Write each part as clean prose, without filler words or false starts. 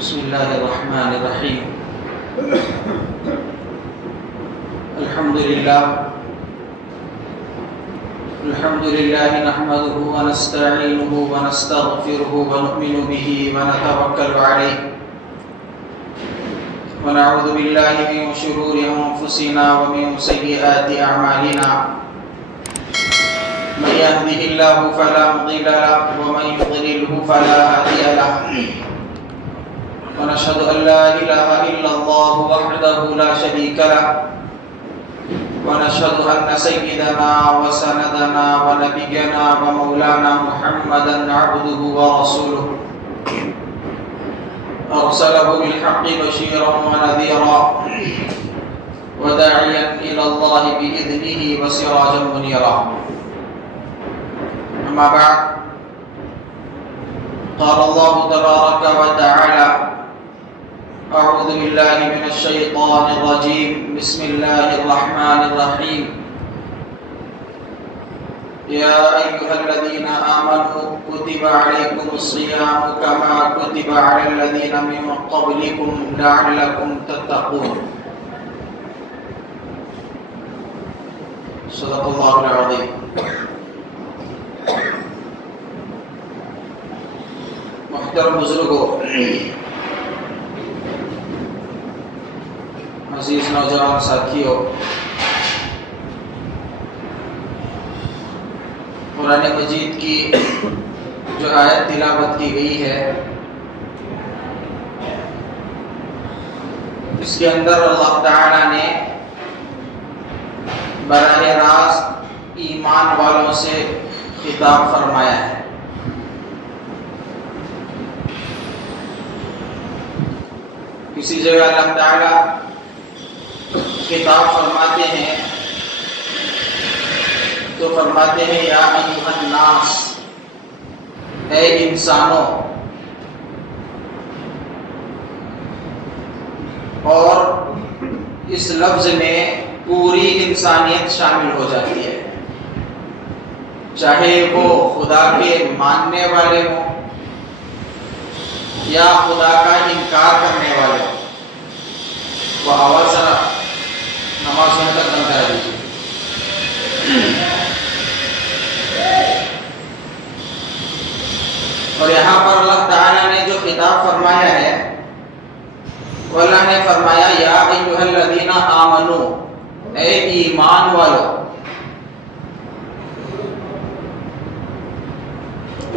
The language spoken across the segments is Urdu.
بسم الله الرحمن الرحيم. الحمد لله نحمده ونستعينه ونستغفره ونؤمن به ونتوكل عليه ونعوذ بالله من شرور أنفسنا ومن سيئات أعمالنا. من يهده الله فلا مضل له ومن يضلله فلا هادي له. ونشهد أن لا إله إلا الله وحده لا شريك له. ونشهد أن سيدنا وسندنا ونبينا ومولانا محمدا عبده ورسوله أرسله بالحق بشيرا ونذيرا وداعيا إلى الله بإذنه وسراجا منيرا. أما بعد، قال الله تبارك وتعالى: أعوذ بالله من الشيطان الرجيم. بسم الله الرحمن الرحيم. يا أيها الذين آمنوا كتب عليكم الصيام كما كتب على الذين من قبلكم لعلكم تتقون. صدق الله العظيم. محترم بزرگوں، عزیز نوجوان ساتھیوں، قرآن مجید کی جو آیت تلاوت کی گئی ہے، اس کے اندر اللہ تعالی نے براہ راست ایمان والوں سے خطاب فرمایا ہے. کسی جگہ اللہ تعالی خطاب فرماتے ہیں تو فرماتے ہیں یا ایھا الناس، اے انسانوں. اور اس لفظ میں پوری انسانیت شامل ہو جاتی ہے، چاہے وہ خدا کے ماننے والے ہوں یا خدا کا انکار کرنے والے ہوں. وہ آواز ذرا نماز ہونے تک بند کرا دیجیے. اور یہاں پر اللہ تعالی نے جو خطاب فرمایا ہے، وہ اللہ نے فرمایا یا ایھا الذین آمنو، اے ایمان والو.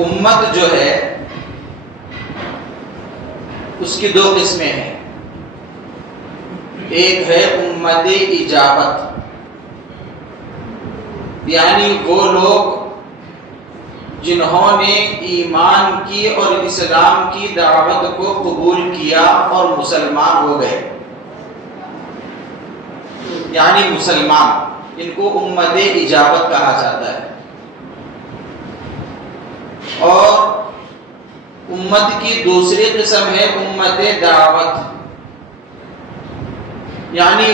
امت جو ہے اس کی دو قسمیں ہیں. ایک ہے امت اجابت، یعنی وہ لوگ جنہوں نے ایمان کی اور اسلام کی دعوت کو قبول کیا اور مسلمان ہو گئے، یعنی مسلمان، ان کو امت اجابت کہا جاتا ہے. اور امت کی دوسری قسم ہے امت دعوت، یعنی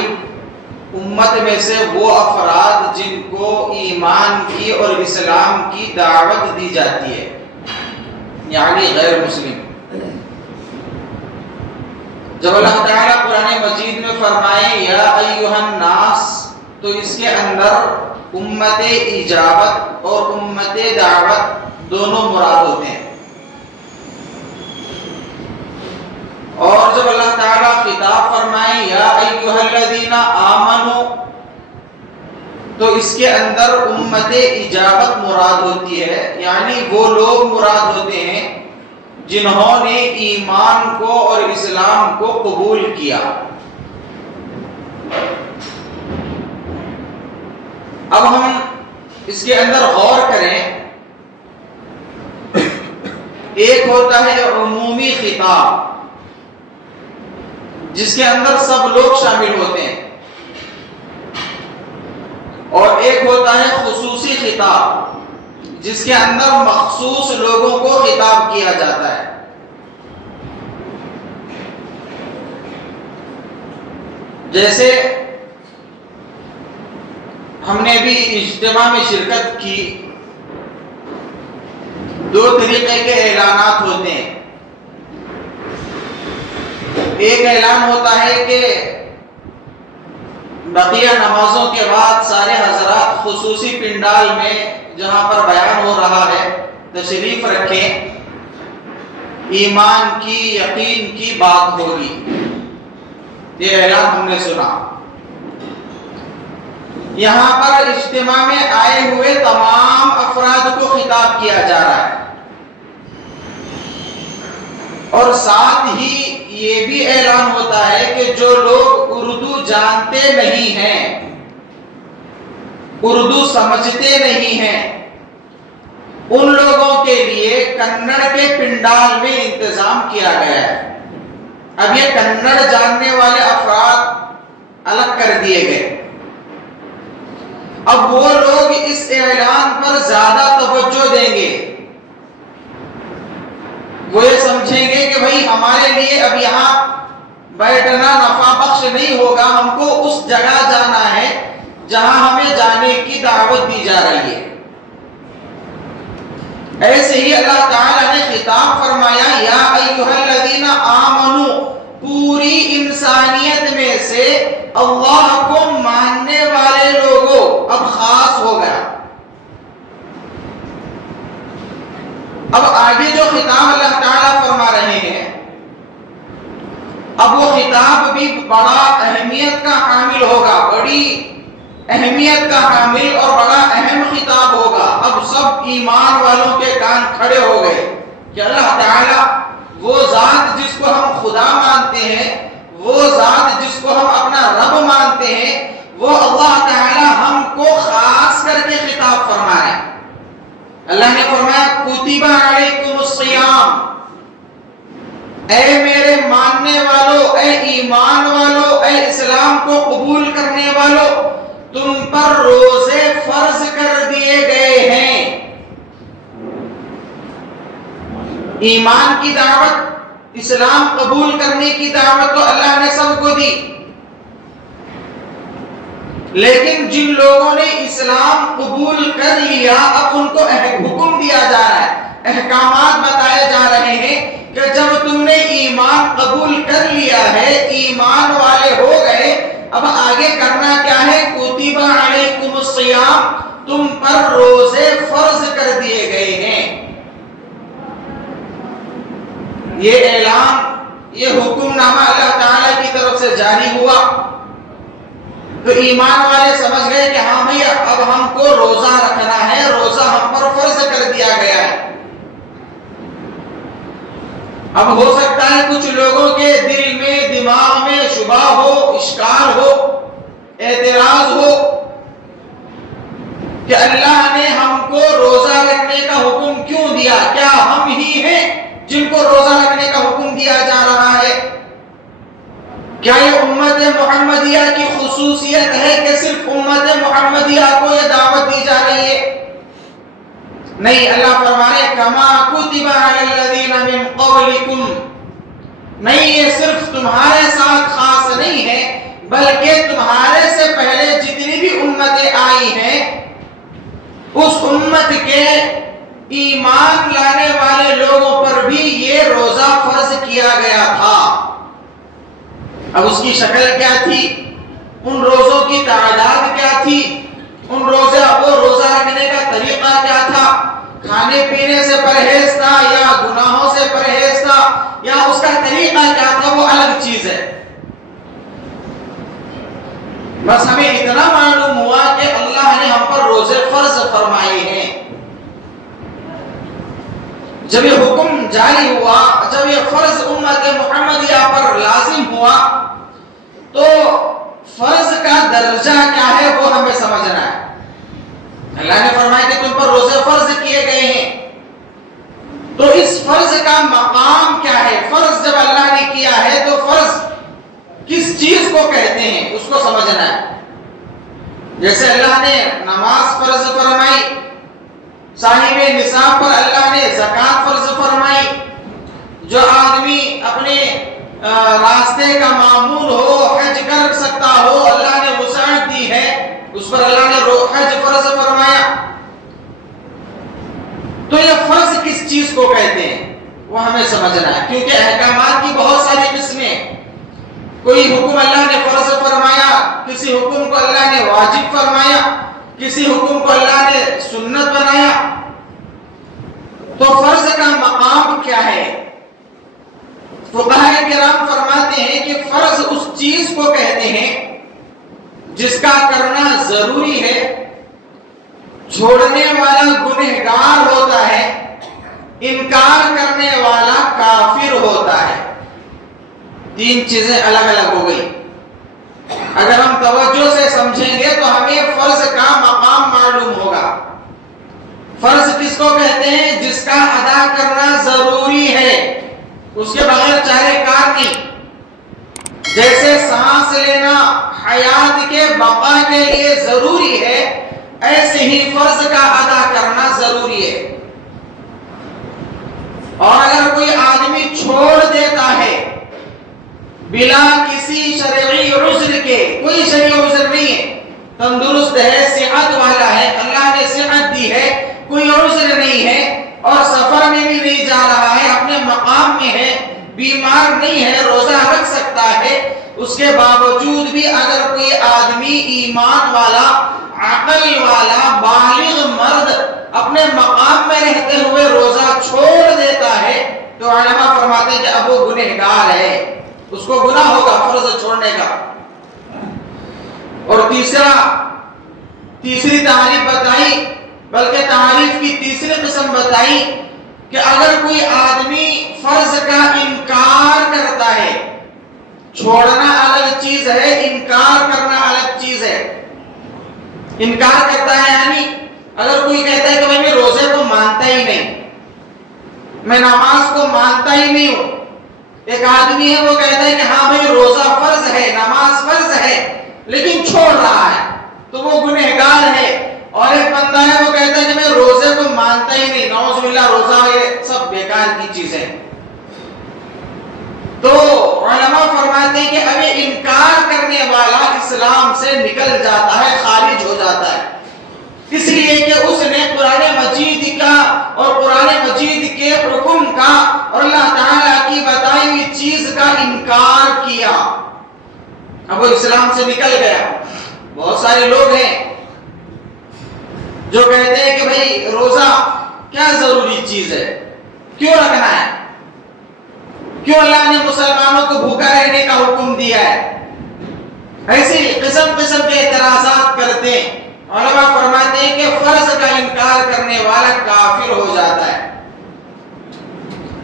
امت میں سے وہ افراد جن کو ایمان کی اور اسلام کی دعوت دی جاتی ہے، یعنی غیر مسلم. جب اللہ تعالیٰ قرآن مجید میں فرمائے یا ایھا الناس، تو اس کے اندر امت اجابت اور امت دعوت دونوں مراد ہوتے ہیں. اور جب اللہ تعالیٰ خطاب فرمائے یا ایھا الذین آمنو، تو اس کے اندر امت اجابت مراد ہوتی ہے، یعنی وہ لوگ مراد ہوتے ہیں جنہوں نے ایمان کو اور اسلام کو قبول کیا. اب ہم اس کے اندر غور کریں. ایک ہوتا ہے عمومی خطاب جس کے اندر سب لوگ شامل ہوتے ہیں، اور ایک ہوتا ہے خصوصی خطاب جس کے اندر مخصوص لوگوں کو خطاب کیا جاتا ہے. جیسے ہم نے بھی اجتماع میں شرکت کی، دو طریقے کے اعلانات ہوتے ہیں. ایک اعلان ہوتا ہے کہ بقیہ نمازوں کے بعد سارے حضرات خصوصی پنڈال میں جہاں پر بیان ہو رہا ہے تشریف رکھیں، ایمان کی یقین کی بات ہوگی، یہ اعلان ہم نے سنا۔ یہاں پر اجتماع میں آئے ہوئے تمام افراد کو خطاب کیا جا رہا ہے، اور ساتھ ہی یہ بھی اعلان ہوتا ہے کہ جو لوگ اردو جانتے نہیں ہیں، اردو سمجھتے نہیں ہیں، ان لوگوں کے لیے کنڑ کے پنڈال میں انتظام کیا گیا ہے۔ اب یہ کنڑ جاننے والے افراد الگ کر دیے گئے۔ اب وہ لوگ اس اعلان پر زیادہ توجہ دیں گے، وہ یہ سمجھیں گے کہ بھئی ہمارے لیے اب یہاں بیٹھنا نفع بخش نہیں ہوگا، ہم کو اس جگہ جانا ہے جہاں ہمیں جانے کی دعوت دی جا رہی ہے۔ ایسے ہی اللہ تعالیٰ نے خطاب فرمایا یا ایھا الذین آمنو، پوری انسانیت میں سے اللہ کو ماننے والے لوگوں، اب خاص ہو گیا۔ اب آگے جو خطاب اللہ تعالیٰ فرما رہے ہیں، اب وہ خطاب بھی بڑا اہمیت کا حامل ہوگا، بڑی اہمیت کا حامل اور بڑا اہم خطاب ہوگا۔ اب سب ایمان والوں کے کان کھڑے ہو گئے کہ اللہ تعالیٰ وہ ذات جس کو ہم خدا مانتے ہیں، وہ ذات جس کو ہم اپنا رب مانتے ہیں، وہ اللہ تعالیٰ ہم کو خاص کر کے خطاب فرما رہے ہیں۔ اللہ نے فرمایا کتب علیکم الصیام، اے میرے ماننے والو، اے ایمان والو، اے اسلام کو قبول کرنے والو، تم پر روزے فرض کر دیے گئے ہیں۔ ایمان کی دعوت، اسلام قبول کرنے کی دعوت تو اللہ نے سب کو دی، لیکن جن لوگوں نے اسلام قبول کر لیا اب ان کو حکم دیا جا رہا ہے، احکامات بتائے جا رہے ہیں کہ جب تم نے ایمان قبول کر لیا ہے، ایمان والے ہو گئے، اب آگے کرنا کیا ہے؟ کتب علیکم الصیام، تم پر روزے فرض کر دیے گئے ہیں۔ یہ اعلان، یہ حکم نامہ اللہ تعالیٰ کی طرف سے جاری ہوا تو ایمان والے سمجھ گئے کہ ہاں بھئی اب ہم کو روزہ رکھنا ہے، روزہ ہم پر فرض کر دیا گیا ہے۔ اب ہو سکتا ہے کچھ لوگوں کے دل میں، دماغ میں شبہ ہو، اشکال ہو، اعتراض ہو کہ اللہ نے ہم کو روزہ رکھنے کا حکم کیوں دیا؟ کیا ہم ہی ہیں جن کو روزہ رکھنے کا حکم دیا جا رہا ہے؟ کیا یہ امت محمدیہ کی خصوصیت ہے کہ صرف امت محمدیہ کو یہ دعوت دی جا رہی ہے؟ نہیں، اللہ فرمائے کما کتب علی الذین من قبلکم، نہیں یہ صرف تمہارے ساتھ خاص نہیں ہے بلکہ تمہارے سے پہلے جتنی بھی امتیں آئی ہیں اس امت کے ایمان لانے والے لوگوں پر بھی یہ روزہ فرض کیا گیا تھا۔ اب اس کی شکل کیا تھی، ان روزوں کی تعداد کیا تھی، ان وہ روزہ رکھنے کا طریقہ کیا تھا، کھانے پینے سے پرہیز تھا یا گناہوں سے پرہیز تھا یا اس کا طریقہ کیا تھا، وہ الگ چیز ہے۔ بس ہمیں اتنا معلوم ہوا کہ اللہ نے ہم پر روزے فرض فرمائے ہیں۔ جب یہ حکم جاری ہوا، جب یہ فرض امت محمدیہ پر لازم ہوا تو فرض کا درجہ کیا ہے وہ ہمیں سمجھنا ہے۔ اللہ نے فرمایا کہ تم پر روزے فرض کیے گئے ہیں، تو اس فرض کا مقام کیا ہے؟ فرض جب اللہ نے کیا ہے تو فرض کس چیز کو کہتے ہیں اس کو سمجھنا ہے۔ جیسے اللہ نے نماز فرض فرمائی، صاحب نصاب پر اللہ نے زکات فرض فرمائی، جو آدمی اپنے راستے کا معمول ہو، حج کر سکتا ہو، اللہ نے وسعت دی ہے، اس پر اللہ نے حج فرض فرمایا۔ تو یہ فرض کس چیز کو کہتے ہیں وہ ہمیں سمجھنا ہے، کیونکہ احکامات کی بہت ساری قسمیں، کوئی حکم اللہ نے فرض فرمایا، کسی حکم کو اللہ نے واجب فرمایا، کسی حکم کو اللہ نے سنت بنایا، تو فرض کا مقام کیا ہے؟ فقہاء کرام فرماتے ہیں کہ فرض اس چیز کو کہتے ہیں جس کا کرنا ضروری ہے، چھوڑنے والا گنہگار ہوتا ہے، انکار کرنے والا کافر ہوتا ہے۔ تین چیزیں الگ الگ ہو گئی۔ اگر ہم توجہ سے سمجھیں گے تو ہمیں فرض کا مقام معلوم ہوگا۔ فرض کس کو کہتے ہیں؟ جس کا ادا کرنا ضروری ہے، اس کے بغیر چارے کار نہیں۔ جیسے سانس لینا حیات کے بقا کے لیے ضروری ہے، ایسے ہی فرض کا ادا کرنا ضروری ہے۔ اور اگر کوئی آدمی چھوڑ دیتا ہے بلا کسی شرعی عذر کے، کوئی شرعی عذر نہیں ہے، تندرست ہے، صحت والا ہے، اللہ نے صحت دی ہے، کوئی عذر نہیں ہے، اور سفر میں بھی نہیں جا رہا ہے، اپنے مقام میں ہے، بیمار نہیں ہے، روزہ رکھ سکتا ہے، اس کے باوجود بھی اگر کوئی آدمی ایمان والا، عقل والا، بالغ مرد اپنے مقام میں رہتے ہوئے روزہ چھوڑ دیتا ہے تو علماء فرماتے ہیں کہ اب وہ گنہگار ہے، اس کو گناہ ہوگا فرض چھوڑنے کا۔ اور تیسری تعریف بتائی، بلکہ تعریف کی تیسری قسم بتائی کہ اگر کوئی آدمی فرض کا انکار کرتا ہے، چھوڑنا الگ چیز ہے، انکار کرنا الگ چیز ہے۔ انکار کرتا ہے یعنی اگر کوئی کہتا ہے کہ میں روزے کو مانتا ہی نہیں، میں نماز کو مانتا ہی نہیں ہوں، ایک آدمی ہے وہ کہتا ہے کہ ہاں بھائی روزہ فرض ہے، نماز فرض ہے، لیکن چھوڑ رہا ہے، تو وہ گنہگار ہے۔ اور ایک بندہ ہے وہ کہتا ہے کہ میں روزے کو مانتا ہی نہیں، نعوذ باللہ، روزہ یہ سب بیکار کی چیزیں۔ تو علماء فرماتے ہیں کہ ابھی انکار کرنے والا اسلام سے نکل جاتا ہے، خارج ہو جاتا ہے، اس لیے کہ اس نے قرآن مجید کا اور قرآن مجید کے حکم کا اور اللہ تعالیٰ کی بتائی ہوئی چیز کا انکار کیا، اب وہ اسلام سے نکل گیا۔ بہت سارے لوگ ہیں جو کہتے ہیں کہ بھئی روزہ کیا ضروری چیز ہے، کیوں رکھنا ہے، کیوں اللہ نے مسلمانوں کو بھوکا رہنے کا حکم دیا ہے، ایسی قسم قسم کے اعتراضات کرتے ہیں۔ علماء فرماتے ہیں کہ فرض کا انکار کرنے والا کافر ہو جاتا ہے،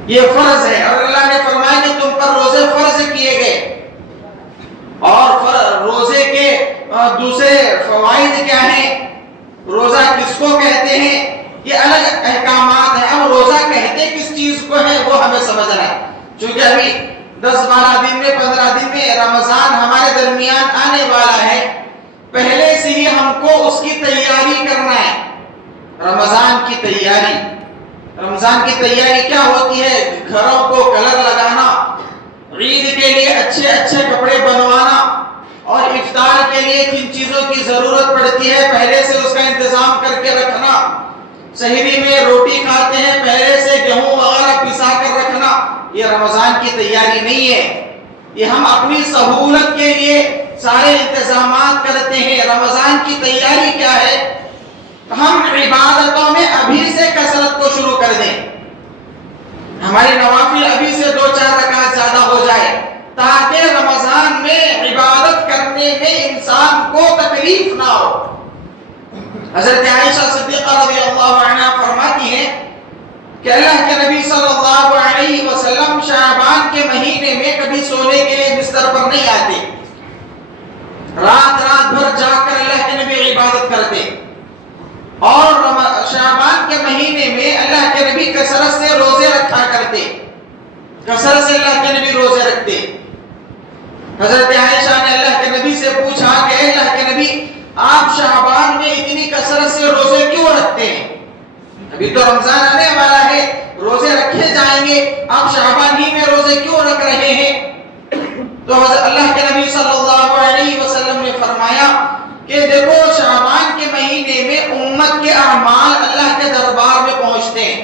یہ فرض ہے، اور اللہ نے فرمایا کہ تم پر روزے فرض کیے گئے۔ اور روزے کے دوسرے فوائد کیا ہیں، روزہ کس کو کہتے ہیں، یہ الگ احکامات ہیں۔ اب روزہ کہتے کس چیز کو ہے وہ ہمیں سمجھنا ہے، چونکہ ابھی 10-12 دن میں 15 دن میں رمضان ہمارے درمیان آنے والا ہے، پہلے سے ہی ہم کو اس کی تیاری کرنا ہے۔ رمضان کی تیاری، رمضان کی تیاری کیا ہوتی ہے؟ گھروں کو کلر لگانا، عید کے لیے اچھے اچھے کپڑے بنوانا، اور افطار کے لیے کن چیزوں کی ضرورت پڑتی ہے پہلے سے اس کا انتظام کر کے رکھنا، سحری میں روٹی کھاتے ہیں پہلے سے گیہوں وغیرہ پسا کر رکھنا، یہ رمضان کی تیاری نہیں ہے، یہ ہم اپنی سہولت کے لیے سارے انتظامات کرتے ہیں۔ رمضان کی تیاری کیا ہے؟ ہم عبادتوں میں ابھی سے کثرت کو شروع کر دیں، ہمارے نوافل ابھی سے 2-4 رکعت زیادہ ہو جائے، تاکہ رمضان میں عبادت کرنے میں انسان کو تکلیف نہ ہو۔ حضرت عائشہ صدیقہ رضی اللہ عنہا فرماتی ہیں کہ اللہ کے نبی صلی اللہ علیہ وسلم شعبان کے مہینے میں کبھی سونے کے لیے بستر پر نہیں آتے، رات بھر جاگ کر اللہ کے نبی عبادت کرتے، اور شعبان کے مہینے میں اللہ کے نبی کثرت سے روزے رکھا کرتے، کثرت سے اللہ کے نبی روزے رکھتے۔ حضرت عائشہ نے اللہ کے نبی سے پوچھا کہ اے اللہ کے نبی، آپ شعبان میں اتنی کثرت سے روزے کیوں رکھتے ہیں؟ ابھی تو رمضان آنے والا ہے، روزے رکھے جائیں گے، آپ شعبان ہی میں روزے کیوں رکھ رہے ہیں؟ تو حضرت اللہ کے نبی صلی اللہ علیہ وسلم نے فرمایا کہ دیکھو، شعبان کے مہینے میں امت کے اعمال اللہ کے دربار میں پہنچتے ہیں،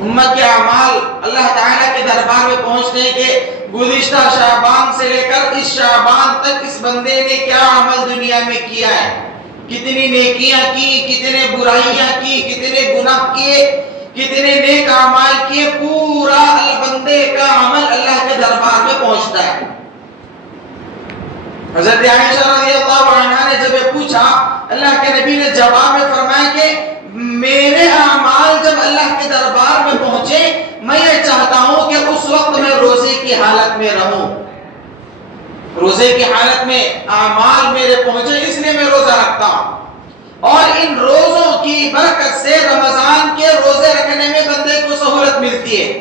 امت کے اعمال اللہ تعالیٰ کے دربار میں پہنچتے سوچتے ہیں کہ گزشتہ شعبان سے لے کر اس شعبان تک اس بندے نے کیا عمل دنیا میں کیا ہے، کتنی نیکیاں کی، کتنے برائیاں کی، کتنے گناہ کیے، کتنے نیک اعمال کیے، پورا بندے کا عمل اللہ کے دربار میں پہنچتا ہے۔ حضرت عائشہ رضی اللہ عنہا نے جب یہ پوچھا، اللہ کے نبی نے جواب میں فرمایا کہ میرے اعمال جب اللہ کے دربار میں پہنچے، میں یہ چاہتا ہوں کہ اس وقت میں روزے کی حالت میں رہوں، روزے کی حالت میں اعمال میرے پہنچے، اس لیے میں روزہ رکھتا ہوں۔ اور ان روزوں کی برکت سے رمضان کے روزے رکھنے میں بندے کو سہولت ملتی ہے۔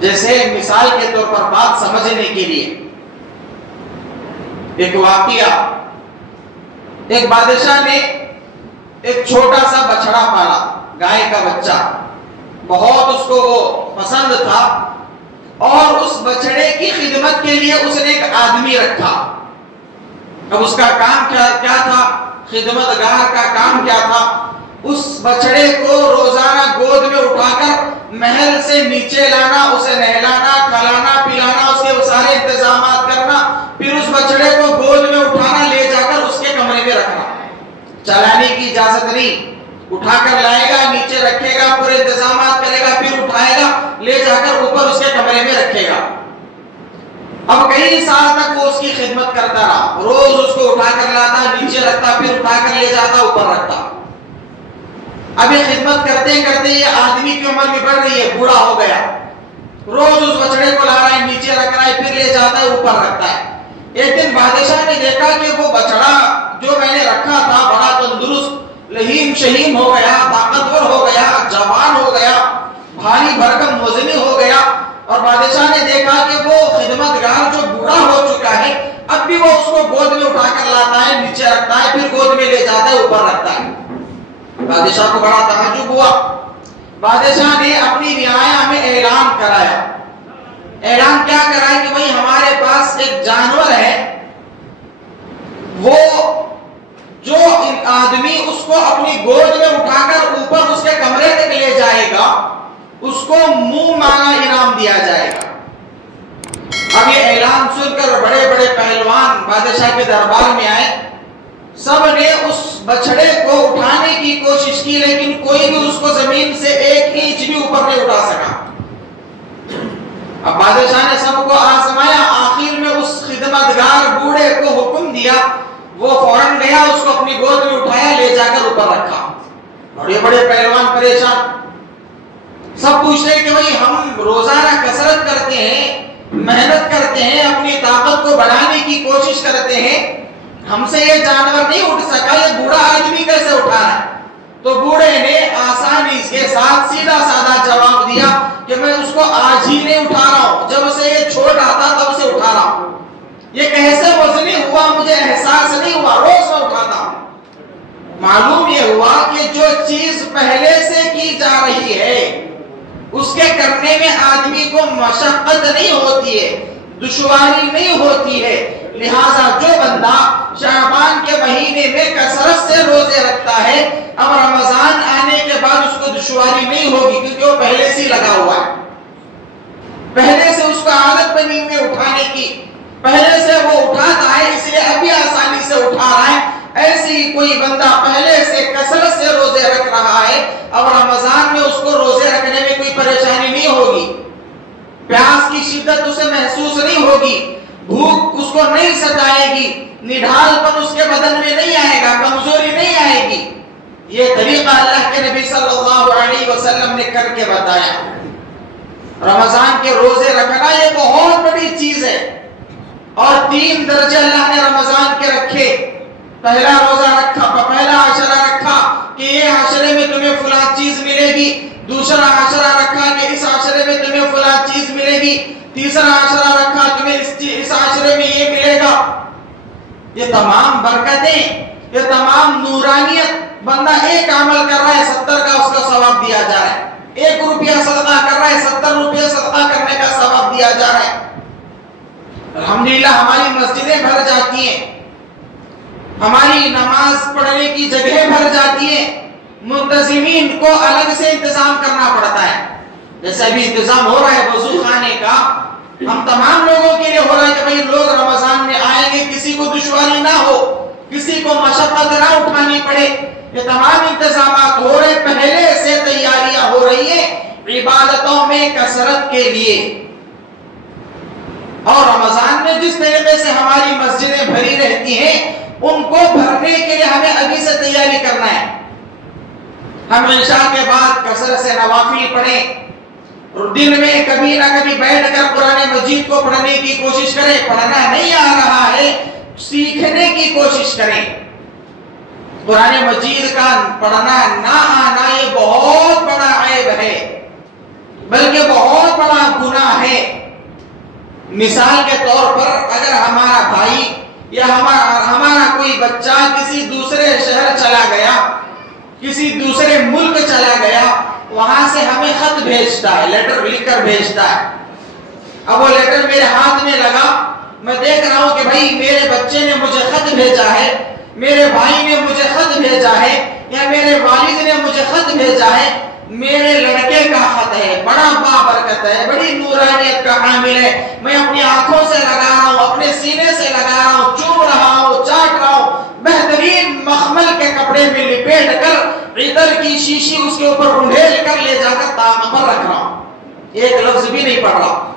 جیسے مثال کے طور پر بات سمجھنے کے لیے ایک واقعہ، ایک بادشاہ نے ایک چھوٹا سا بچڑا پالا، گائے کا بچہ، بہت اس کو وہ پسند تھا، اور اس بچڑے کی خدمت کے لیے اس نے ایک آدمی رکھا۔ اب اس کا کام کیا تھا، خدمت گار کا کام کیا تھا، اس بچڑے کو روزانہ گود میں اٹھا کر محل سے نیچے لانا، اسے نہلانا، کھلانا، پلانا، اس کے سارے انتظامات کرنا، پھر اس بچڑے کو گود میں اٹھانا، لے جا کر اس کے کمرے میں رکھنا۔ چلانے کی اجازت نہیں، اٹھا کر لائے گا، نیچے رکھے گا، پورے انتظامات کرے گا، پھر اٹھائے گا، لے جا کر اوپر اس کے کمرے میں رکھے گا۔ اب کئی سال تک وہ اس کی خدمت کرتا رہا، روز اس کو اٹھا کر لاتا، نیچے رکھتا، پھر اٹھا کر لے جاتا، اوپر رکھتا۔ اب یہ خدمت کرتے کرتے یہ آدمی کی عمر بھی بڑھ رہی ہے، بوڑھا ہو گیا، روز اس بچڑے کو لا رہا ہے، نیچے رکھ رہا ہے، پھر لے جاتا ہے، اوپر رکھتا ہے۔ ایک دن بادشاہ نے دیکھا کہ وہ بچڑا جو میں نے رکھا تھا بڑا تندرست، لہیم شہیم ہو گیا، طاقتور ہو گیا، جوان ہو گیا، بھاری بھرکم وزنی ہو گیا، اور بادشاہ نے دیکھا کہ وہ خدمتگار جو بوڑھا ہو چکا ہے، اب بھی وہ اس کو گود میں اٹھا کر لاتا ہے، نیچے رکھتا ہے، پھر گود میں لے جاتا ہے، اوپر رکھتا ہے۔ بادشاہ کو بڑا تعجب ہوا۔ بادشاہ نے اپنی رعایا میں اعلان کرایا۔ اعلان کیا کرایا کہ بھئی ہمارے پاس ایک جانور ہے، وہ جو آدمی اس کو اپنی گود میں اٹھا کر اوپر اس کے کمرے تک لے جائے گا، اس کو منہ مانگا انعام دیا جائے گا۔ اب یہ اعلان سن کر بڑے بڑے پہلوان بادشاہ کے دربار میں آئے، سب نے اس بچڑے کو اٹھانے کی کوشش کی، لیکن کوئی بھی اس کو زمین سے ایک انچ بھی اوپر نہیں اٹھا سکا۔ اب بادشاہ نے سب کو آزمایا، آخر میں اس خدمتگار بوڑھے کو حکم دیا، وہ فوراً گیا، اس کو اپنی گود میں اٹھایا، لے جا کر اوپر رکھا۔ بڑے بڑے پہلوان پریشان، سب پوچھتے ہیں کہ بھئی ہم روزانہ کسرت کرتے ہیں، محنت کرتے ہیں، اپنی طاقت کو بڑھانے کی کوشش کرتے ہیں، ہم سے یہ جانور نہیں اٹھ سکا، یہ بوڑھا آدمی کیسے اٹھا ہے؟ تو بوڑھے نے آسانی کے ساتھ سیدھا سادہ جواب دیا کہ میں اس کو آج ہی نہیں اٹھا رہا ہوں، جب سے یہ چھوٹا تھا تب سے اٹھا رہا ہوں، یہ کیسے وزنی ہوا مجھے احساس نہیں ہوا، روز میں اٹھاتا ہوں۔ معلوم یہ ہوا کہ جو چیز پہلے سے کی جا رہی ہے اس کے کرنے میں آدمی کو مشقت نہیں ہوتی ہے، دشواری نہیں ہوتی ہے، لہذا جو بندہ شعبان کے مہینے میں کثرت سے روزے رکھتا ہے، اب رمضان آنے کے بعد اس کو دشواری نہیں ہوگی، کیونکہ وہ پہلے سے لگا ہوا ہے، پہلے سے اس کو عادت بنی ہوئی اٹھانے کی، پہلے سے وہ اٹھاتا ہے، اس لیے ابھی آسانی سے اٹھا رہا ہے۔ ایسی ہی کوئی بندہ پہلے سے کثرت سے روزے رکھ رہا ہے، اب رمضان میں اس کو روزے رکھنے میں کوئی پریشانی نہیں ہوگی، پیاس کی شدت اسے محسوس نہیں ہوگی، بھوک اس کو نہیں ستائے گی، نڈھال پن اس کے بدن میں نہیں آئے گا، کمزوری نہیں آئے گی۔ یہ طریقہ اللہ کے نبی صلی اللہ علیہ وسلم نے کر کے بتایا۔ رمضان کے روزے رکھنا یہ بہت بڑی چیز ہے، اور 3 درجے اللہ نے رمضان کے رکھے۔ پہلا روزہ رکھا، پہلا عشرہ رکھا کہ یہ عشرے میں تمہیں فلاں چیز ملے گی، دوسرا عشرہ رکھا کہ اس عشرے میں تمہیں فلاں چیز ملے گی، تیسرا عشرہ رکھا تمہیں اس عشرے میں یہ ملے گا۔ یہ تمام برکتیں، یہ تمام نورانیت، بندہ ایک عمل کر رہا ہے 70 کا اس کا ثواب دیا جا رہا ہے، 1 روپیہ صدقہ کر رہا ہے 70 روپیہ صدقہ کرنے کا ثواب دیا جا رہا ہے۔ الحمدللہ ہماری مسجدیں بھر جاتی ہیں، ہماری نماز پڑھنے کی جگہیں بھر جاتی ہیں، منتظمین کو الگ سے انتظام کرنا پڑتا ہے، جیسے ابھی انتظام ہو رہا ہے وضو خانے کا، ہم تمام لوگوں کے لیے ہو رہا ہے کہ بھئی لوگ رمضان میں آئیں گے، کسی کو دشواری نہ ہو، کسی کو مشقت نہ اٹھانی پڑے، یہ تمام انتظامات ہو رہے، پہلے سے تیاریاں ہو رہی ہیں عبادتوں میں کثرت کے لیے۔ اور رمضان میں جس طریقے سے ہماری مسجدیں بھری رہتی ہیں، ان کو بھرنے کے لیے ہمیں ابھی سے تیاری کرنا ہے۔ ہم عشاء کے بعد کثرت سے نوافل پڑھیں، اور دن میں کبھی نہ کبھی بیٹھ کر قرآن مجید کو پڑھنے کی کوشش کریں۔ پڑھنا نہیں آ رہا ہے، سیکھنے کی کوشش کریں۔ قرآن مجید کا پڑھنا نہ آنا یہ بہت بڑا عیب ہے، بلکہ بہت بڑا گناہ ہے۔ مثال کے طور پر اگر ہمارا بھائی یا ہمارا کوئی بچہ کسی دوسرے شہر چلا گیا، کسی دوسرے ملک چلا گیا، وہاں سے ہمیں خط بھیجتا ہے، لیٹر لکھ کر بھیجتا ہے۔ اب وہ لیٹر میرے ہاتھ میں لگا، میں دیکھ رہا ہوں کہ بھائی میرے بچے نے مجھے خط بھیجا ہے، میرے بھائی نے مجھے خط بھیجا ہے، یا میرے والد نے مجھے خط بھیجا ہے، میرے لڑکے کا خط ہے، بڑا بابرکت ہے، بڑی نورانیت کا حامل ہے، میں اپنی آنکھوں سے لگا رہا ہوں، اپنے سینے سے لگا رہا ہوں، چوم رہا ہوں، چاٹ رہا ہوں، بہترین مخمل کے کپڑے میں لپیٹ کر عطر کی شیشی اس کے اوپر رنڈھیل کر لے جا کر طاق پر رکھ رہا ہوں، ایک لفظ بھی نہیں پڑھ رہا۔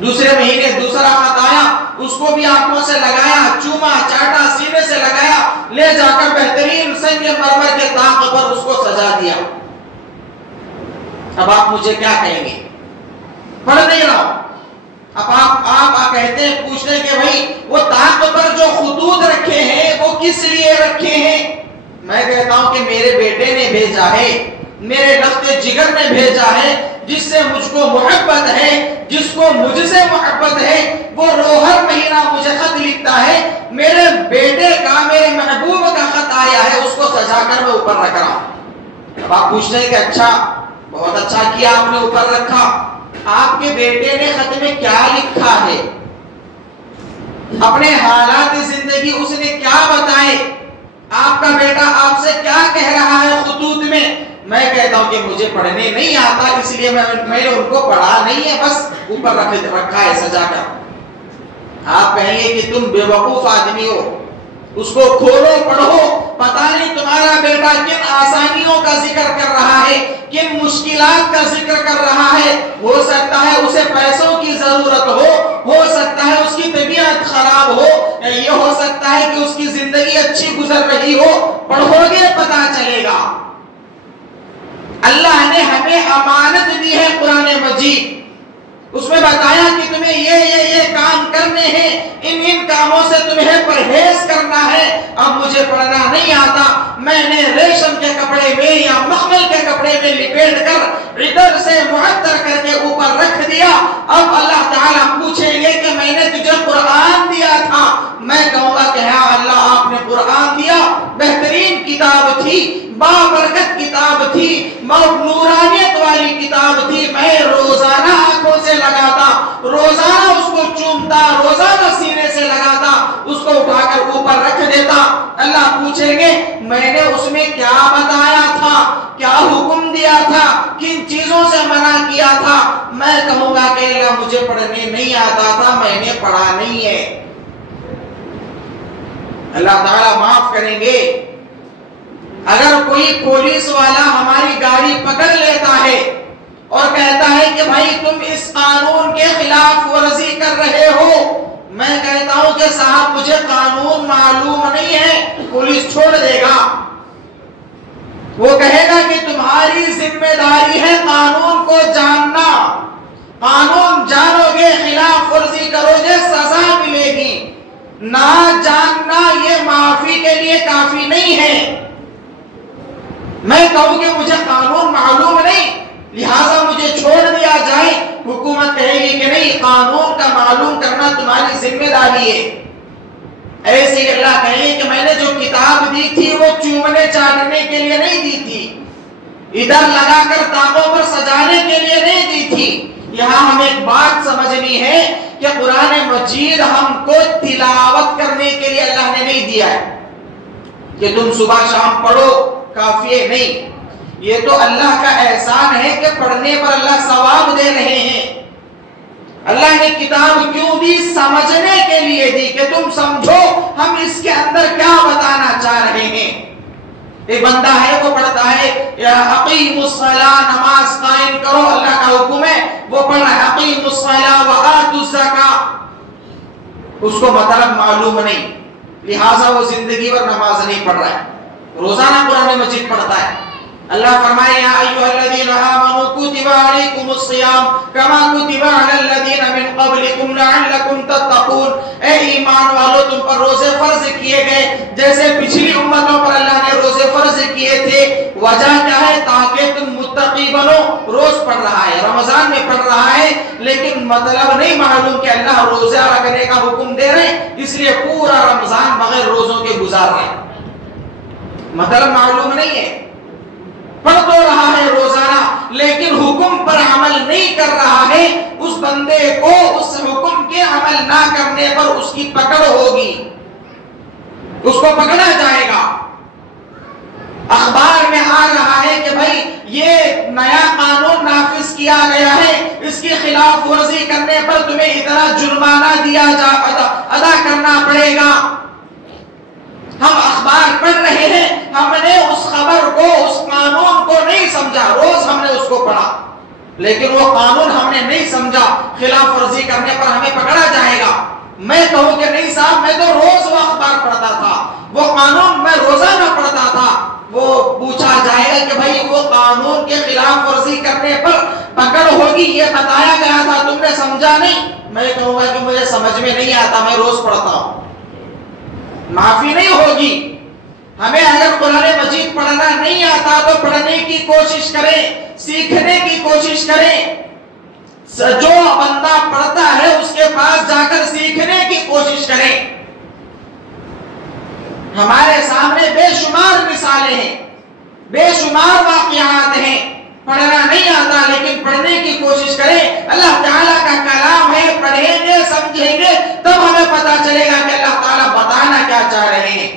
دوسرے مہینے دوسرا خط آیا، اس کو بھی آنکھوں سے لگایا، چوما، چاٹا، سینے سے لگایا، لے جا کر بہترین سنگ مرمر کے طاق پر اس کو سجا دیا۔ اب آپ مجھے کیا کہیں گے؟ پڑھ نہیں رہا ہوں۔ اب آپ کہتے ہیں، پوچھتے ہیں کہ بھائی وہ طاق پر جو خطوط رکھے ہیں وہ کس لیے رکھے ہیں؟ میں کہتا ہوں کہ میرے بیٹے نے بھیجا ہے، میرے لخت جگر نے بھیجا ہے، جس سے مجھ کو محبت ہے، جس کو مجھ سے محبت ہے، وہ ہر مہینہ مجھے خط لکھتا ہے، میرے بیٹے کا، میرے محبوب کا خط آیا ہے، اس کو سجا کر میں اوپر رکھ رہا ہوں۔ اب آپ پوچھتے ہیں کہ اچھا، بہت اچھا کیا آپ نے اوپر رکھا، آپ کے بیٹے نے خط میں کیا لکھا ہے؟ اپنے حالات زندگی اس نے کیا بتائے؟ آپ کا بیٹا آپ سے کیا کہہ رہا ہے خطوط میں؟ میں کہتا ہوں کہ مجھے پڑھنے نہیں آتا، اس لیے میں نے ان کو پڑھا نہیں ہے، بس اوپر رکھا ہے سجا کر۔ آپ کہیں گے کہ تم بے وقوف آدمی ہو، اس کو کھولو، پڑھو، پتہ نہیں تمہارا بیٹا کن آسانیوں کا ذکر کر رہا ہے، کن مشکلات کا ذکر کر رہا ہے۔ ہو سکتا ہے اسے پیسوں کی ضرورت ہو سکتا ہے اس کی طبیعت خراب ہو، یا یہ ہو سکتا ہے کہ اس کی زندگی اچھی گزر رہی ہو۔ پڑھو گے پتہ چلے گا۔ اللہ نے ہمیں امانت دی ہے قرآن مجید، اس میں بتایا کہ تمہیں یہ کام کرنے ہیں، ان کاموں سے تمہیں پرہیز کرنا ہے۔ اب مجھے پڑھنا نہیں آتا، میں نے ریشم کے کپڑے میں یا مخمل کے کپڑے میں لپیٹ کر عطر سے معطر کر کے اوپر رکھ دیا۔ اب اللہ تعالیٰ پوچھیں گے کہ میں نے تجھے قرآن دیا تھا، میں کہوں گا کہ ہاں اللہ آپ نے قرآن دیا، بہترین کتاب تھی، بابرکت کتاب تھی، نورانیت والی کتاب تھی، میں روزانہ آنکھوں سے لگاتا، روزانہ اس کو چومتا، روزانہ سینے سے لگاتا، اس کو اٹھا کر اوپر رکھ دیتا۔ اللہ پوچھیں گے میں نے اس میں کیا بتایا تھا، کیا حکم دیا تھا، کن چیزوں سے منع کیا تھا؟ میں کہوں گا کہ اللہ مجھے پڑھنے نہیں آتا تھا، میں نے پڑھا نہیں ہے۔ اللہ تعالیٰ معاف کریں گے۔ اگر کوئی پولیس والا ہماری گاڑی پکڑ لیتا ہے اور کہتا ہے کہ بھائی تم اس قانون کے خلاف ورزی کر رہے ہو، میں کہتا ہوں کہ صاحب مجھے قانون معلوم نہیں ہے، پولیس چھوڑ دے گا۔ وہ کہے گا کہ تمہاری ذمہ داری ہے قانون کو جاننا، قانون جانو گے، خلاف ورزی کرو گے، سزا ملے گی۔ نہ جاننا یہ معافی کے لیے کافی نہیں ہے۔ میں کہوں کہ مجھے قانون معلوم نہیں، لہٰذا مجھے چھوڑ دیا جائے، حکومت کہے گی کہ نہیں، قانون کا معلوم کرنا تمہاری ذمہ داری ہے۔ ایسے ہی اللہ کہے گی کہ میں نے جو کتاب دی تھی وہ چومنے چاٹنے کے لیے نہیں دی تھی، ادھر لگا کر طاقوں پر سجانے کے لیے نہیں دی تھی۔ یہاں ہمیں ایک بات سمجھنی ہے کہ قرآن مجید ہم کو تلاوت کرنے کے لیے اللہ نے نہیں دیا ہے کہ تم صبح شام پڑھو، کافی ہے نہیں۔ یہ تو اللہ کا احسان ہے کہ پڑھنے پر اللہ ثواب دے رہے ہیں. اللہ نے کتاب کیوں دی؟ سمجھنے کے لیے دی کہ تم سمجھو ہم اس کے اندر کیا بتانا چاہ رہے ہیں. ایک بندہ ہے وہ پڑھتا ہے اقیموا الصلاۃ، نماز قائم کرو، اللہ کا حکم ہے، وہ پڑھ رہا ہے اقیموا الصلاۃ وآتوا الزکاۃ، اس کو مطلب معلوم نہیں، لہٰذا وہ زندگی بھر نماز نہیں پڑھ رہا ہے، روزانہ قرآن مجید پڑھتا ہے. اللہ فرمائے یا ایھا الذین آمنوا کتب علیکم الصیام کما کتب علی الذین من قبلکم لعلکم تتقون، اے ایمان والو تم پر روزے فرض کیے گئے جیسے پچھلی امتوں پر اللہ نے روزے فرض کیے تھے. وجہ کیا ہے؟ تاکہ تم متقی بنو. روز پڑھ رہا ہے، رمضان میں پڑھ رہا ہے، لیکن مطلب نہیں معلوم کہ اللہ روزہ رکھنے کا حکم دے رہے ہیں، اس لیے پورا رمضان بغیر روزوں کے گزار رہے ہیں. مطلب معلوم نہیں ہے، پڑھ تو رہا ہے روزانہ لیکن حکم پر عمل نہیں کر رہا ہے. اس بندے کو اس حکم کے عمل نہ کرنے پر اس کی پکڑ ہوگی، اس کو پکڑا جائے گا. اخبار میں آ رہا ہے کہ بھائی یہ نیا قانون نافذ کیا گیا ہے، اس کی خلاف ورزی کرنے پر تمہیں اتنا جرمانہ ادا کرنا پڑے گا. ہم اخبار پڑھ رہے ہیں، ہم نے اس خبر کو، اس قانون کو نہیں سمجھا. روز ہم نے اس کو پڑھا لیکن وہ قانون ہم نے نہیں سمجھا، خلاف ورزی کرنے پر ہمیں پکڑا جائے گا. میں کہوں کہ نہیں صاحب میں تو روز وہ اخبار پڑھتا تھا، وہ قانون میں روزانہ پڑھتا تھا، وہ پوچھا جائے گا کہ بھائی وہ قانون کے خلاف ورزی کرنے پر پکڑ ہوگی، یہ بتایا گیا تھا تم نے سمجھا نہیں. میں کہوں گا کہ مجھے سمجھ میں نہیں آتا، میں روز پڑھتا ہوں. معافی نہیں ہوگی. ہمیں اگر قرآن مجید پڑھنا نہیں آتا تو پڑھنے کی کوشش کریں، سیکھنے کی کوشش کریں. جو بندہ پڑھتا ہے اس کے پاس جا کر سیکھنے کی کوشش کریں. ہمارے سامنے بے شمار مثالیں ہیں، بے شمار واقعات ہیں. پڑھنا نہیں آتا لیکن پڑھنے کی کوشش کریں. اللہ تعالیٰ کا کلام ہے، پڑھیں گے سمجھیں گے تب ہمیں پتا چلے گا کہ اللہ تعالیٰ بتانا کیا چاہ رہے ہیں.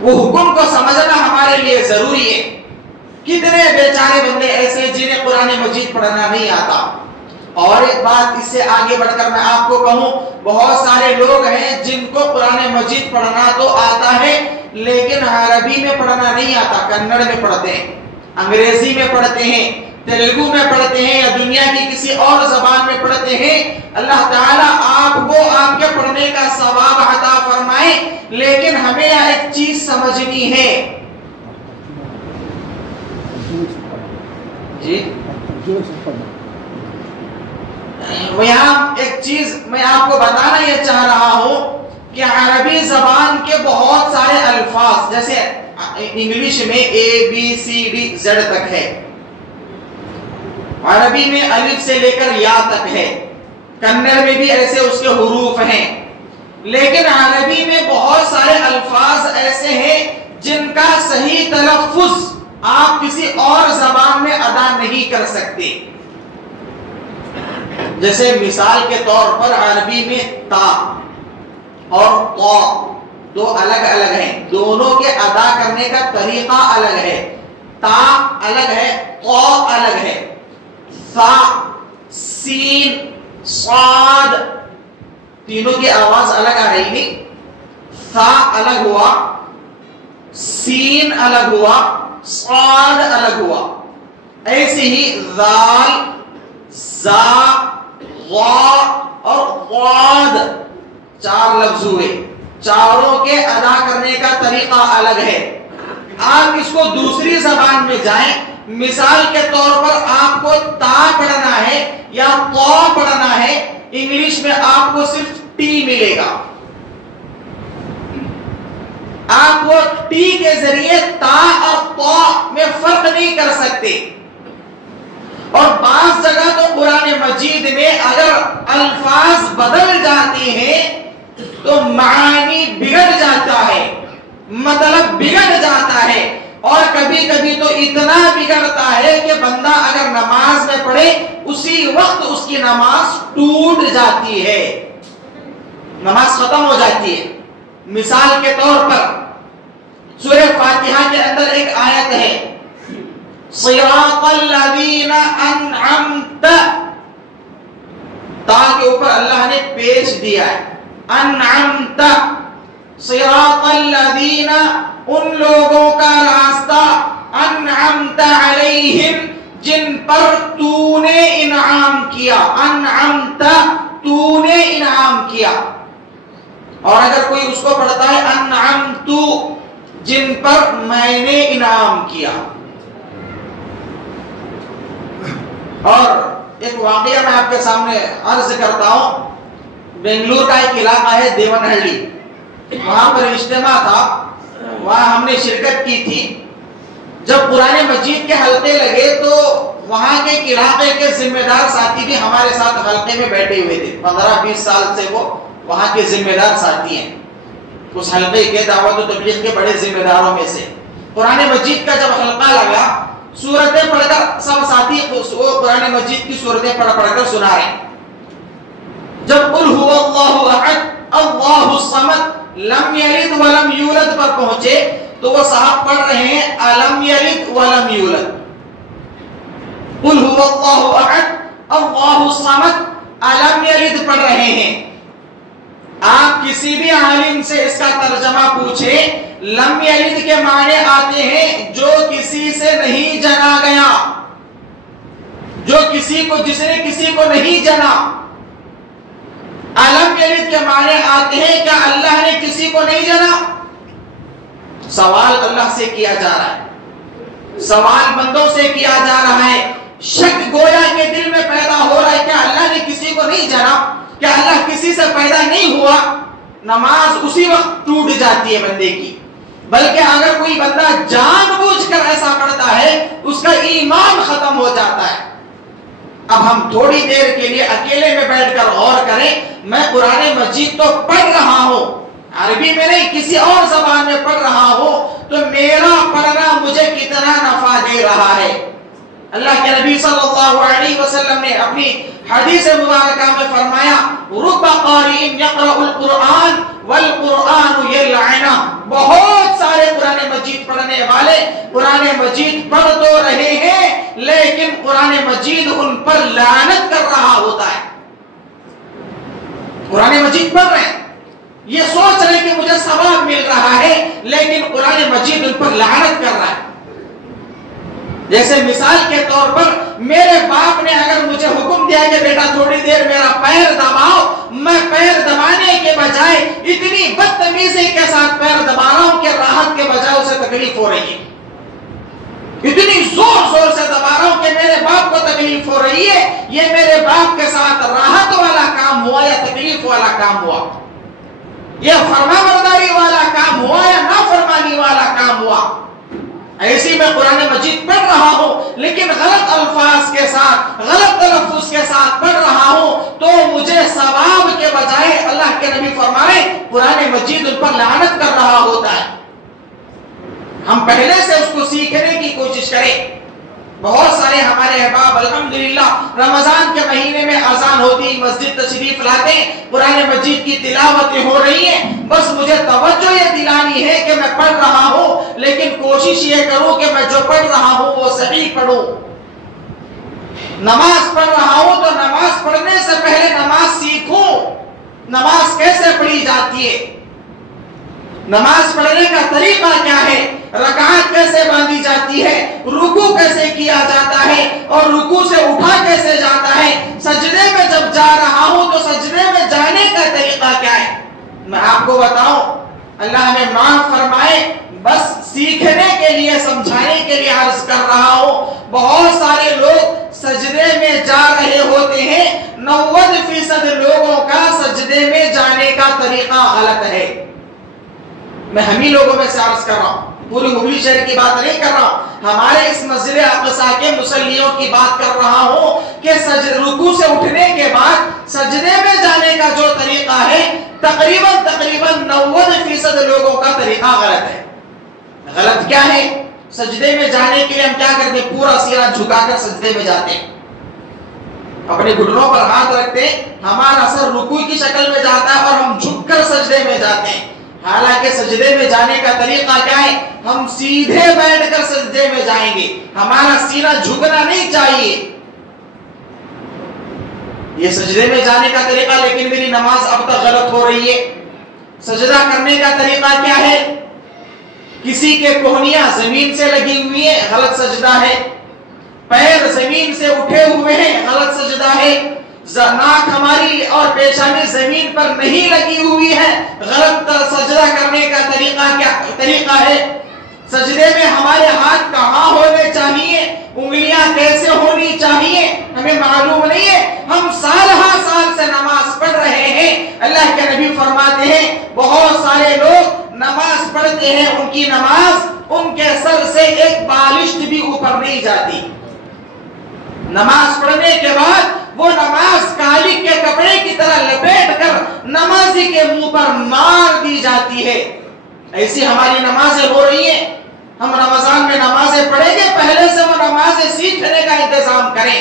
وہ حکم کو سمجھنا ہمارے لیے ضروری ہے. کتنے بیچارے بندے ایسے جنہیں قرآن مجید پڑھنا نہیں آتا. اور ایک بات اس سے آگے بڑھ کر میں آپ کو کہوں، بہت سارے لوگ ہیں جن کو قرآن مجید پڑھنا تو آتا ہے لیکن عربی میں پڑھنا نہیں آتا. کنڑ میں پڑھتے ہیں، انگریزی میں پڑھتے ہیں، تیلگو میں پڑھتے ہیں یا دنیا کی کسی اور زبان میں پڑھتے ہیں. اللہ تعالیٰ آپ کو آپ کے پڑھنے کا ثواب عطا فرمائے. لیکن ہمیں یہاں ایک چیز سمجھنی ہے جی، یہاں ایک چیز میں آپ کو بتانا یہ چاہ رہا ہوں کہ عربی زبان کے بہت سارے الفاظ، جیسے انگلش میں ABCD Z تک ہے، عربی میں الف سے لے کر یا تک ہے، کنڑ میں بھی ایسے اس کے حروف ہیں. لیکن عربی میں بہت سارے الفاظ ایسے ہیں جن کا صحیح تلفظ آپ کسی اور زبان میں ادا نہیں کر سکتے. جیسے مثال کے طور پر عربی میں تا اور قا دو الگ الگ ہیں، دونوں کے ادا کرنے کا طریقہ الگ ہے. تا الگ ہے، قا الگ ہے. سا، سین، صاد تینوں کی آواز الگ آ رہی نہیں. سا الگ ہوا، سین الگ ہوا، صاد الگ ہوا. ایسے ہی ذال، زا، غا اور غاد چار لفظ ہوئے، چاروں کے ادا کرنے کا طریقہ الگ ہے. آپ اس کو دوسری زبان میں جائیں، مثال کے طور پر آپ کو تا پڑھنا ہے یا قا پڑھنا ہے، انگلش میں آپ کو صرف ٹی ملے گا. آپ وہ ٹی کے ذریعے تا اور قا میں فرق نہیں کر سکتے. اور بعض جگہ تو قرآن مجید میں اگر الفاظ بدل جاتے ہیں تو معانی بگڑ جاتا ہے، مطلب بگڑ جاتا ہے. اور کبھی کبھی تو اتنا بگڑتا ہے کہ بندہ اگر نماز میں پڑھے اسی وقت اس کی نماز ٹوٹ جاتی ہے، نماز ختم ہو جاتی ہے. مثال کے طور پر سورہ فاتحہ کے اندر ایک آیت ہے صراط الذین انعمت، تا کے اوپر اللہ نے پیش دیا ہے انعمت، صراط الذین ان لوگوں کا راستہ، انعمت علیہم جن پر تو نے انعام کیا، انعمت تو نے انعام کیا. اور اگر کوئی اس کو پڑھتا ہے انعمت جن پر میں نے انعام کیا. اور ایک واقعہ میں آپ کے سامنے عرض کرتا ہوں. بنگلور کا ایک علاقہ ہے دیونہلی، وہاں پر اجتماع تھا، وہاں ہم نے شرکت کی تھی. جب قرآن مجید کے حلقے لگے تو وہاں کے علاقے کے ذمہ دار ساتھی بھی ہمارے ساتھ حلقے میں بیٹھے ہوئے تھے. 15-20 سال سے وہ وہاں کے ذمہ دار ساتھی ہیں، اس حلقے کے دعوت و تبلیغ کے بڑے ذمہ داروں میں سے. قرآن مجید کا جب حلقہ لگا، سورتیں پڑھ کر سب ساتھی قرآن مجید کی سورتیں پڑھ کر سنا رہے ہیں. جب قل هو اللہ احد اللہ الصمد لم یلد ولم یولد پر پہنچے تو وہ صاحب پڑھ رہے ہیں الم یلد ولم یولد. قل هو اللہ احد اللہ الصمد الم یلد پڑھ رہے ہیں. آپ کسی بھی عالم سے اس کا ترجمہ پوچھیں، لم یلد کے معنی آتے ہیں جو کسی سے نہیں جنا گیا، جو جس نے کسی کو نہیں جنا. الم یلد کے معنی آتے ہیں کیا اللہ نے کسی کو نہیں جنا؟ سوال اللہ سے کیا جا رہا ہے، سوال بندوں سے کیا جا رہا ہے. شک گویا کے دل میں پیدا ہو رہا ہے کیا اللہ نے کسی کو نہیں جنا؟ کیا اللہ کسی سے پیدا نہیں ہوا؟ نماز اسی وقت ٹوٹ جاتی ہے بندے کی. بلکہ اگر کوئی بندہ جان بوجھ کر ایسا پڑھتا ہے اس کا ایمان ختم ہو جاتا ہے. اب ہم تھوڑی دیر کے لیے اکیلے میں بیٹھ کر غور کریں. میں قرآن مجید تو پڑھ رہا ہوں، عربی میں نہیں کسی اور زبان میں پڑھ رہا ہوں، تو میرا پڑھنا مجھے کتنا نفع دے رہا ہے. اللہ کے نبی صلی اللہ علیہ وسلم نے اپنی حدیث مبارکہ میں فرمایا رب قارئ یقرأ القرآن والقرآن یلعنہ. بہت سارے قرآن مجید پڑھنے والے قرآن مجید پڑھ تو رہے ہیں لیکن قرآن مجید ان پر لعنت کر رہا ہوتا ہے. قرآن مجید پڑھ رہے ہیں، یہ سوچ رہے کہ مجھے ثواب مل رہا ہے، لیکن قرآن مجید ان پر لعنت کر رہا ہے. جیسے مثال کے طور پر میرے باپ نے اگر مجھے حکم دیا کہ بیٹا تھوڑی دیر میرا پیر دباؤ، میں پیر دبانے کے بجائے اتنی بدتمیزی کے ساتھ پیر دبا رہا ہوں کہ راحت کے بجائے اسے تکلیف ہو رہی ہے. اتنی زور سے دبا رہا ہوں کہ میرے باپ کو تکلیف ہو رہی ہے. یہ میرے باپ کے ساتھ راحت والا کام ہوا یا تکلیف والا کام ہوا؟ یہ فرما برداری والا کام ہوا یا نافرمانی والا کام ہوا؟ ایسی میں قرآن مجید پڑھ رہا ہوں لیکن غلط الفاظ کے ساتھ غلط تلفظ کے ساتھ پڑھ رہا ہوں تو مجھے ثواب کے بجائے اللہ کے نبی فرمائے قرآن مجید ان پر لعنت کر رہا ہوتا ہے. ہم پہلے سے اس کو سیکھنے کی کوشش کریں. بہت سارے ہمارے احباب الحمدللہ رمضان کے مہینے میں اذان ہوتی، مسجد تشریف لاتے، قرآن مجید کی تلاوتیں ہو رہی ہیں. بس مجھے توجہ یہ دلانی ہے کہ میں پڑھ رہا ہوں لیکن کوشش یہ کروں کہ میں جو پڑھ رہا ہوں وہ صحیح پڑھوں. نماز پڑھ رہا ہوں تو نماز پڑھنے سے پہلے نماز سیکھوں. نماز کیسے پڑھی جاتی ہے، نماز پڑھنے کا طریقہ کیا ہے، رکعت کیسے باندھی جاتی ہے، رکوع کیسے کیا جاتا ہے اور رکوع سے اٹھا کیسے جاتا ہے، سجدے میں جب جا رہا ہوں تو سجدے میں جانے کا طریقہ کیا ہے. میں آپ کو بتاؤں، اللہ ہمیں معاف فرمائے، بس سیکھنے کے لیے سمجھانے کے لیے عرض کر رہا ہوں. بہت سارے لوگ سجدے میں جا رہے ہوتے ہیں، 90% لوگوں کا سجدے میں جانے کا طریقہ غلط ہے. میں ہمیں لوگوں میں سے عرض کر رہا ہوں، پوری مغلی شہر کی بات نہیں کر رہا ہوں، ہمارے اس مسجد اقصی کے مصلیوں کی بات کر رہا ہوں کہ رکوع سے اٹھنے کے بعد سجدے میں جانے کا جو طریقہ ہے تقریباً 90% لوگوں کا طریقہ غلط ہے. غلط کیا ہے؟ سجدے میں جانے کے لیے ہم کیا کرتے ہیں، پورا سینہ جھکا کر سجدے میں جاتے ہیں، اپنے گھٹنوں پر ہاتھ رکھتے ہیں، ہمارا سر رکوع کی شکل میں جاتا ہے اور ہم جھک کر سجدے میں جاتے ہیں. حالانکہ سجدے میں جانے کا طریقہ کیا ہے؟ ہم سیدھے بیٹھ کر سجدے میں جائیں گے، ہمارا سینہ جھکنا نہیں چاہیے، یہ سجدے میں جانے کا طریقہ۔ لیکن میری نماز اب تک غلط ہو رہی ہے۔ سجدہ کرنے کا طریقہ کیا ہے؟ کسی کے کوہنیاں زمین سے لگی ہوئی ہیں، غلط سجدہ ہے، پیر زمین سے اٹھے ہوئے ہیں، غلط سجدہ ہے، ناک ہماری اور پیشانی زمین پر نہیں لگی ہوئی ہے، غلط سجدہ کرنے کا طریقہ ہے۔ سجدے میں ہمارے ہاتھ کہاں ہونے چاہیے، انگلیاں کیسے ہونی چاہیے، ہمیں معلوم نہیں ہے۔ ہم سال ہر سال سے نماز پڑھ رہے ہیں، اللہ کے نبی فرماتے ہیں بہت سارے لوگ نماز پڑھتے ہیں، ان کی نماز ان کے سر سے ایک بالشت بھی اوپر نہیں جاتی۔ نماز پڑھنے کے بعد وہ نماز کالی کے کپڑے کی طرح لپیٹ کر نمازی کے منہ پر مار دی جاتی ہے۔ ایسی ہماری نمازیں ہو رہی ہیں۔ ہم رمضان میں نمازیں پڑھیں گے، پہلے سے وہ نمازیں سیکھنے کا انتظام کریں۔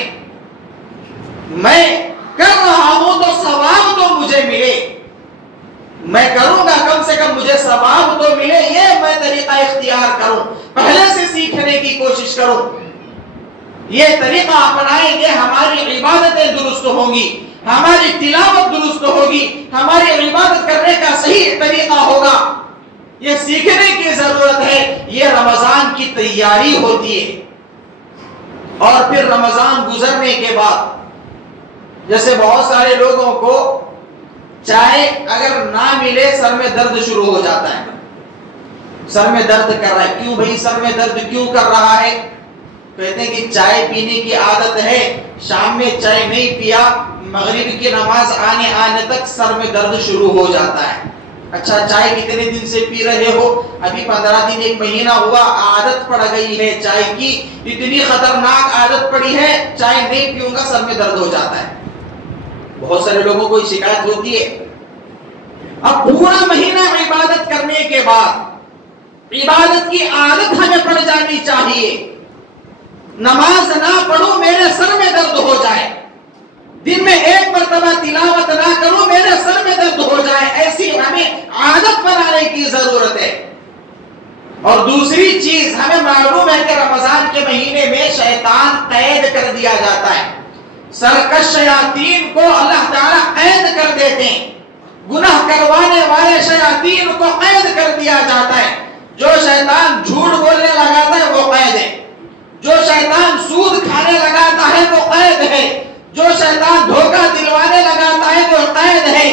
میں کر رہا ہوں تو ثواب تو مجھے ملے، میں کروں گا کم سے کم مجھے ثواب تو ملے، یہ میں طریقہ اختیار کروں، پہلے سے سیکھنے کی کوشش کروں۔ یہ طریقہ اپنائیں گے، ہماری عبادتیں درست ہوں گی، ہماری تلاوت درست ہوگی، ہماری عبادت کرنے کا صحیح طریقہ ہوگا۔ یہ سیکھنے کی ضرورت ہے، یہ رمضان کی تیاری ہوتی ہے۔ اور پھر رمضان گزرنے کے بعد جیسے بہت سارے لوگوں کو چائے اگر نہ ملے سر میں درد شروع ہو جاتا ہے، سر میں درد کر رہا ہے، کیوں بھائی سر میں درد کیوں کر رہا ہے؟ کہتے ہیں کہ چائے پینے کی عادت ہے، شام میں چائے نہیں پیا، مغرب کی نماز آنے تک سر میں درد شروع ہو جاتا ہے۔ اچھا چائے کتنے دن سے پی رہے ہو؟ ابھی 15 دن 1 مہینہ ہوا، عادت پڑ گئی ہے چائے کی، اتنی خطرناک عادت پڑی ہے، چائے نہیں پیوں گا سر میں درد ہو جاتا ہے۔ بہت سارے لوگوں کو شکایت ہوتی ہے۔ اب پورا مہینہ عبادت کرنے کے بعد عبادت کی عادت ہمیں پڑ جانی چاہیے۔ نماز نہ پڑھوں میرے سر میں درد ہو جائے، دن میں 1 مرتبہ تلاوت نہ کروں میرے سر میں درد ہو جائے، ایسی ہمیں عادت بنانے کی ضرورت ہے۔ اور دوسری چیز ہمیں معلوم ہے کہ رمضان کے مہینے میں شیطان قید کر دیا جاتا ہے، سرکش شیاطین کو اللہ تعالیٰ قید کر دیتے ہیں، گناہ کروانے والے شیاطین کو قید کر دیا جاتا ہے۔ جو شیطان جھوٹ بولنے لگاتا ہے وہ قید ہے، جو شیطان سود کھانے لگاتا ہے وہ قید ہے، جو شیطان دھوکہ دلوانے لگاتا ہے وہ قید ہے۔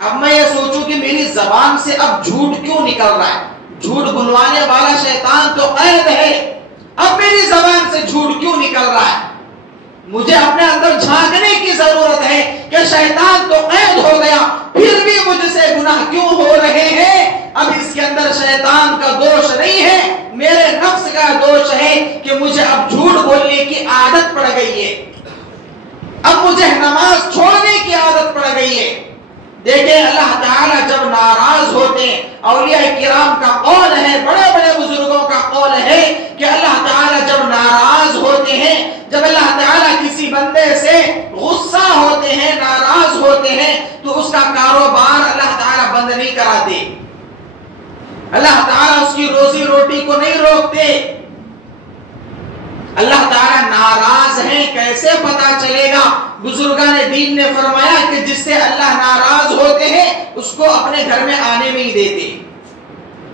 اب میں یہ سوچوں کہ میری زبان سے اب جھوٹ کیوں نکل رہا ہے، جھوٹ بلوانے والا شیطان تو قید ہے، اب میری زبان سے جھوٹ کیوں نکل رہا ہے؟ مجھے اپنے اندر جھانکنے کی ضرورت ہے کہ شیطان تو قید ہو گیا، پھر بھی مجھ سے گناہ کیوں ہو رہے ہیں؟ اب اس کے اندر شیطان کا دوش نہیں ہے، میرے نفس کا دوش ہے کہ مجھے اب جھوٹ بولنے کی عادت پڑ گئی ہے، اب مجھے نماز چھوڑنے کی عادت پڑ گئی ہے۔ دیکھیں اللہ تعالیٰ جب ناراض ہوتے ہیں، اولیاء کرام کا قول ہے، بڑے بڑے بزرگوں کا قول ہے کہ اللہ تعالیٰ جب ناراض ہوتے ہیں، جب اللہ تعالیٰ کسی بندے سے غصہ ہوتے ہیں، ناراض ہوتے ہیں، تو اس کا کاروبار اللہ تعالیٰ بند نہیں کراتے، اللہ تعالیٰ اس کی روزی روٹی کو نہیں روکتے۔ اللہ تعالیٰ ناراض ہیں کیسے پتا چلے گا؟ بزرگان دین نے فرمایا کہ جس سے اللہ ناراض ہوتے ہیں اس کو اپنے گھر میں آنے نہیں دیتے،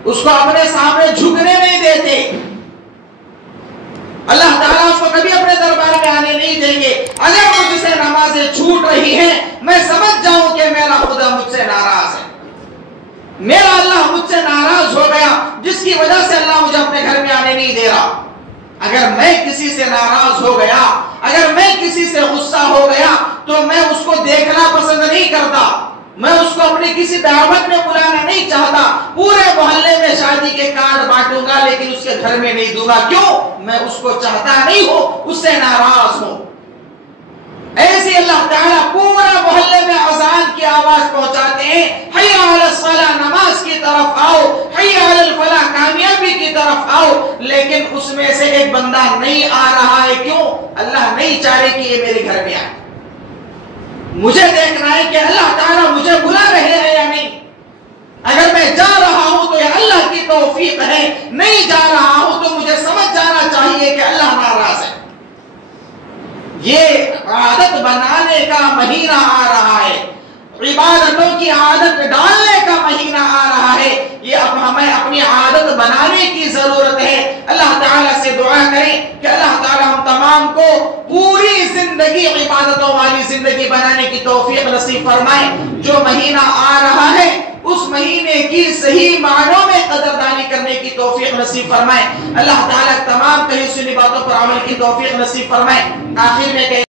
اس کو اپنے سامنے جھکنے نہیں دیتے، اللہ تعالیٰ اس کو کبھی اپنے دربار میں آنے نہیں دیں گے۔ اگر مجھ سے نمازیں چھوٹ رہی ہیں، میں سمجھ جاؤں کہ میرا خدا مجھ سے ناراض ہے، میرا اللہ مجھ سے ناراض ہو گیا، جس کی وجہ سے اللہ مجھے اپنے گھر میں آنے نہیں دے رہا۔ اگر میں کسی سے ناراض ہو گیا، اگر میں کسی سے غصہ ہو گیا، تو میں اس کو دیکھنا پسند نہیں کرتا، میں اس کو اپنی کسی دعوت میں بلانا نہیں چاہتا، پورے محلے میں شادی کے کارڈ بانٹوں گا لیکن اس کے گھر میں نہیں دوں گا، کیوں؟ میں اس کو چاہتا نہیں ہوں، اس سے ناراض ہوں۔ ایسے اللہ تعالیٰ پورے محلے میں اذان کی آواز پہنچاتے ہیں، حی علی الصلاۃ، نماز کی طرف آؤ، حی علی الفلاح، کامیابی کی طرف آؤ، لیکن اس میں سے ایک بندہ نہیں آ رہا ہے، کیوں؟ اللہ نہیں چاہ رہے کہ یہ میرے گھر میں آئے۔ مجھے دیکھنا ہے کہ اللہ تعالیٰ مجھے بلا رہے ہیں یا نہیں۔ اگر میں کہیں نہیں جا رہا ہوں تو مجھے سمجھ جانا چاہیے کہ اللہ ناراض ہے. یہ عادت بنانے کا مہینہ آ رہا ہے، عبادتوں کی عادت ڈالنے کا مہینہ آ رہا ہے. یہ اب ہمیں اپنی عادت بنانے کی ضرورت ہے. اللہ تعالیٰ سے دعا کریں کہ اللہ تعالیٰ ہم تمام کو پوری زندگی عبادتوں والی زندگی بنانے کی توفیق نصیب فرمائے. جو مہینہ آ رہا ہے اس مہینے کی صحیح معنوں میں قدردانی کرنے کی توفیق نصیب فرمائے. اللہ تعالیٰ تمام کہی سنی باتوں پر عمل کی توفیق نصیب فرمائے. آخر میں